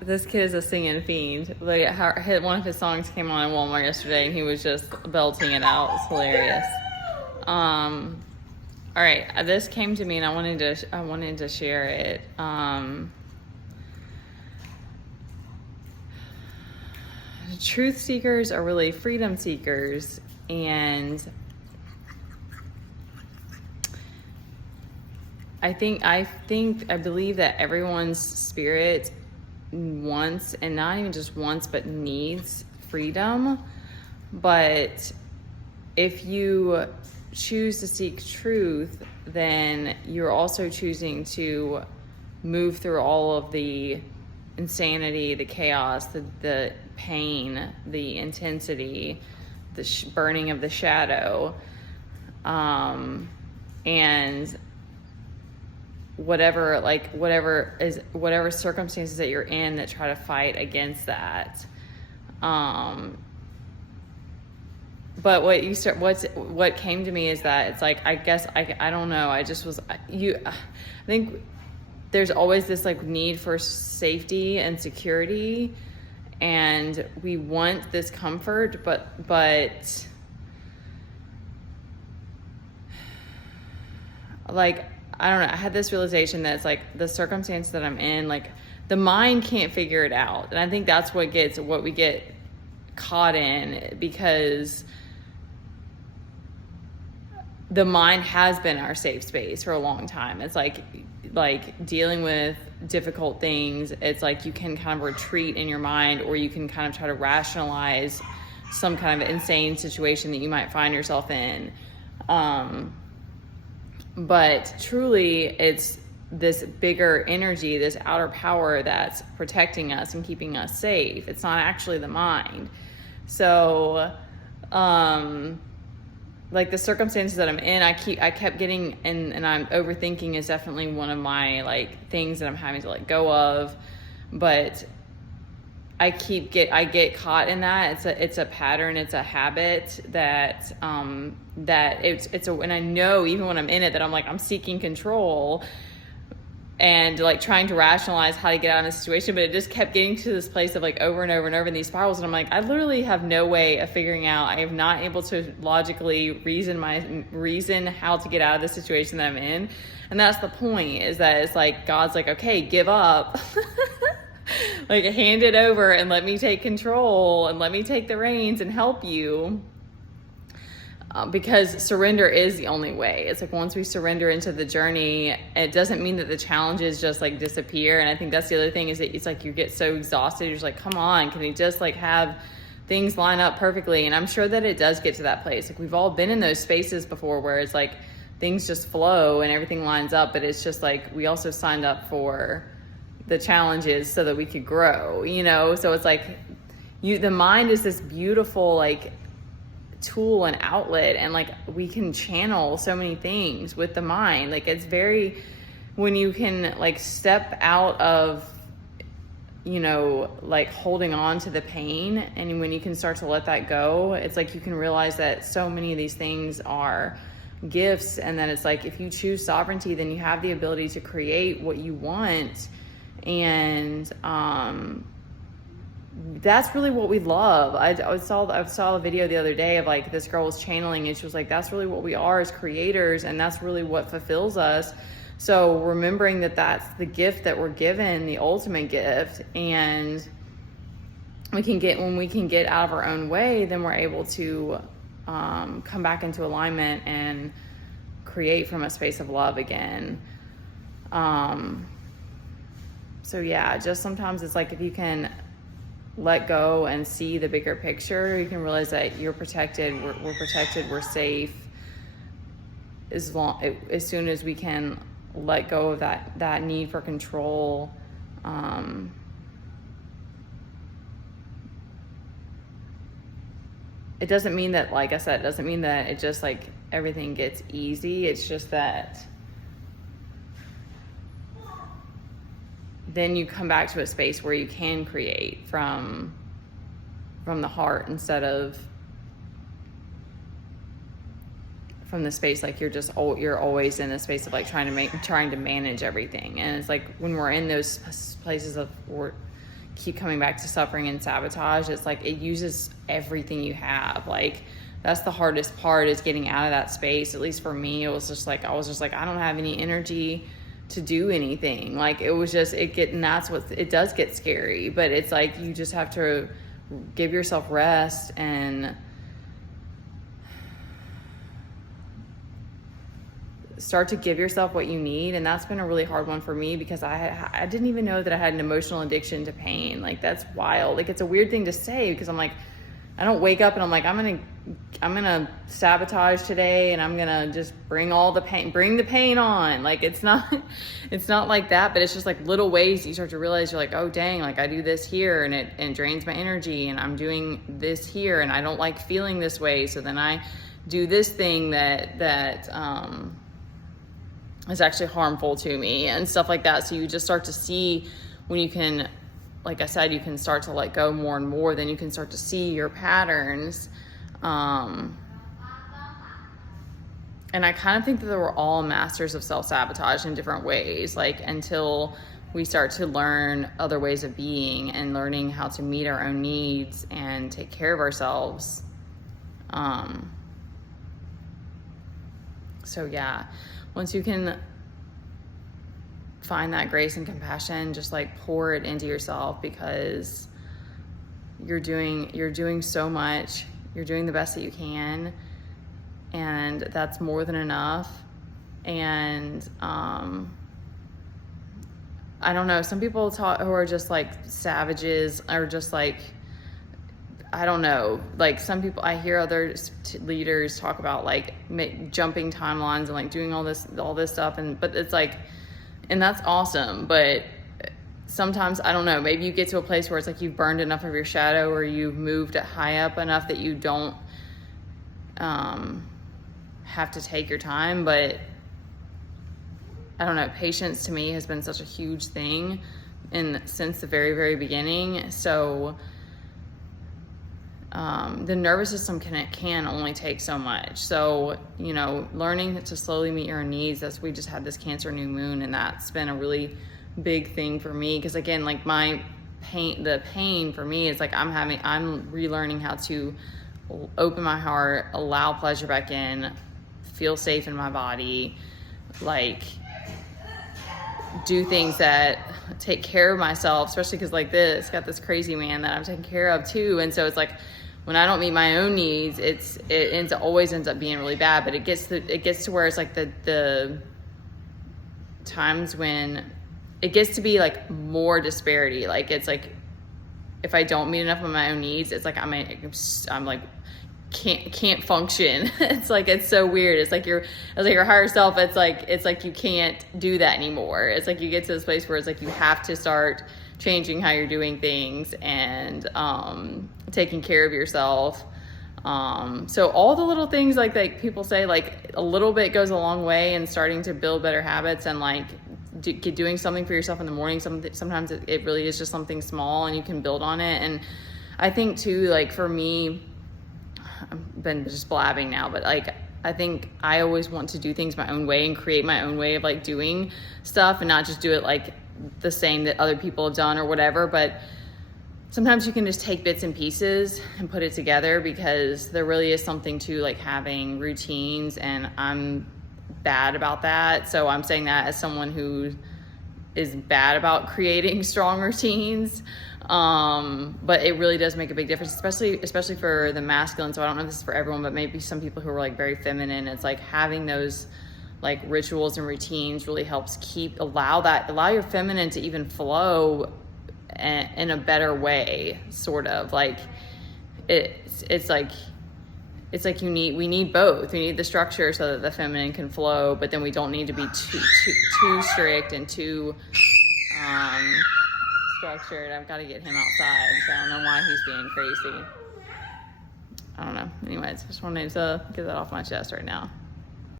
This kid is a singing fiend. Like, one of his songs came on in Walmart yesterday, and he was just belting it out. It's hilarious. All right, this came to me, and I wanted to share it. Truth seekers are really freedom seekers, and I believe that everyone's spirit wants, and not even just wants, but needs freedom. But if you choose to seek truth, then you're also choosing to move through all of the insanity, the chaos, the pain, the intensity, the burning of the shadow, and whatever circumstances that you're in that try to fight against that. But what came to me is that it's like, I guess I don't know, I think there's always this like need for safety and security, and we want this comfort, but like, I don't know, I had this realization that it's like the circumstance that I'm in, like the mind can't figure it out. And I think that's what we get caught in, because the mind has been our safe space for a long time. It's like dealing with difficult things. It's like you can kind of retreat in your mind, or you can kind of try to rationalize some kind of insane situation that you might find yourself in. But truly, it's this bigger energy, this outer power that's protecting us and keeping us safe. It's not actually the mind. So, like the circumstances that I'm in, I kept getting, and I'm overthinking is definitely one of my like things that I'm having to let go of. But I get caught in that. It's a pattern. It's a habit that and I know even when I'm in it that I'm seeking control and like trying to rationalize how to get out of the situation, but it just kept getting to this place of like over and over and over in these spirals. And I'm like, I literally have no way of figuring out. I am not able to logically reason how to get out of the situation that I'm in. And that's the point, is that it's like, God's like, okay, give up. Like, hand it over and let me take control and let me take the reins and help you. Because surrender is the only way. It's like once we surrender into the journey, it doesn't mean that the challenges just like disappear. And I think that's the other thing, is that it's like you get so exhausted. You're just like, come on, can we just like have things line up perfectly? And I'm sure that it does get to that place. Like we've all been in those spaces before where it's like things just flow and everything lines up. But it's just like we also signed up for the challenges so that we could grow, So it's like the mind is this beautiful like tool and outlet, and like we can channel so many things with the mind. Like it's very, when you can like step out of like holding on to the pain, and when you can start to let that go, it's like you can realize that so many of these things are gifts, and then it's like if you choose sovereignty, then you have the ability to create what you want. And that's really what we love. I saw a video the other day of like this girl was channeling, and she was like, that's really what we are as creators, and that's really what fulfills us. So remembering that that's the gift that we're given, the ultimate gift, and when we can get out of our own way, then we're able to come back into alignment and create from a space of love again. So yeah, just sometimes it's like if you can let go and see the bigger picture, you can realize that you're protected, we're protected, we're safe. As soon as we can let go of that need for control, it doesn't mean that, like I said, it doesn't mean that it just like everything gets easy. It's just that then you come back to a space where you can create from the heart, instead of from the space like you're always in a space of like trying to manage everything. And it's like when we're in those places of keep coming back to suffering and sabotage, it's like it uses everything you have. Like that's the hardest part, is getting out of that space. At least for me, it was just like I was just like, I don't have any energy to do anything. Like it was just and that's what it does get scary. But it's like you just have to give yourself rest and start to give yourself what you need. And that's been a really hard one for me, because I didn't even know that I had an emotional addiction to pain. Like that's wild. Like it's a weird thing to say, because I'm like, I don't wake up and I'm like, I'm gonna sabotage today and I'm gonna just bring the pain on. Like it's not like that, but it's just like little ways you start to realize, you're like, oh dang, like I do this here and it drains my energy, and I'm doing this here and I don't like feeling this way. So then I do this thing that is actually harmful to me and stuff like that. So you just start to see, when you can, like I said, you can start to let go more and more, then you can start to see your patterns. And I kind of think that we're all masters of self-sabotage in different ways, like until we start to learn other ways of being and learning how to meet our own needs and take care of ourselves. So yeah, once you can find that grace and compassion, just like pour it into yourself, because you're doing so much. You're doing the best that you can, and that's more than enough. And I don't know, some people who are just like savages, are just like, I don't know, like some people, I hear other leaders talk about like jumping timelines and like doing all this stuff, but it's like, and that's awesome, but sometimes, I don't know, maybe you get to a place where it's like you've burned enough of your shadow, or you've moved high up enough that you don't have to take your time. But I don't know, patience to me has been such a huge thing since the very, very beginning. So the nervous system can only take so much. So, you know, learning to slowly meet your own needs. We just had this Cancer new moon, and that's been a really big thing for me. Because again, like the pain for me is like I'm relearning how to open my heart, allow pleasure back in, feel safe in my body, like do things that take care of myself, especially because like got this crazy man that I'm taking care of too. And so it's like, when I don't meet my own needs, it always ends up being really bad. But it gets to where it's like the times when it gets to be like more disparity. Like it's like, if I don't meet enough of my own needs, it's like I'm like can't function. It's like, it's so weird. It's like your higher self, it's like you can't do that anymore. It's like you get to this place where it's like you have to start changing how you're doing things and taking care of yourself. So all the little things like people say, like a little bit goes a long way in starting to build better habits, and like doing something for yourself in the morning. Sometimes it really is just something small and you can build on it. And I think too, like for me, I've been just blabbing now, but like I think I always want to do things my own way and create my own way of like doing stuff, and not just do it like the same that other people have done or whatever. But sometimes you can just take bits and pieces and put it together, because there really is something to like having routines, and I'm bad about that. So I'm saying that as someone who is bad about creating strong routines. But it really does make a big difference, especially for the masculine. So I don't know if this is for everyone, but maybe some people who are like very feminine, it's like having those like rituals and routines really helps allow your feminine to even flow in a better way, sort of like it's like we need both. We need the structure so that the feminine can flow, but then we don't need to be too strict and too structured. I've got to get him outside, so I don't know why he's being crazy. I don't know. Anyways, just wanted to get that off my chest right now.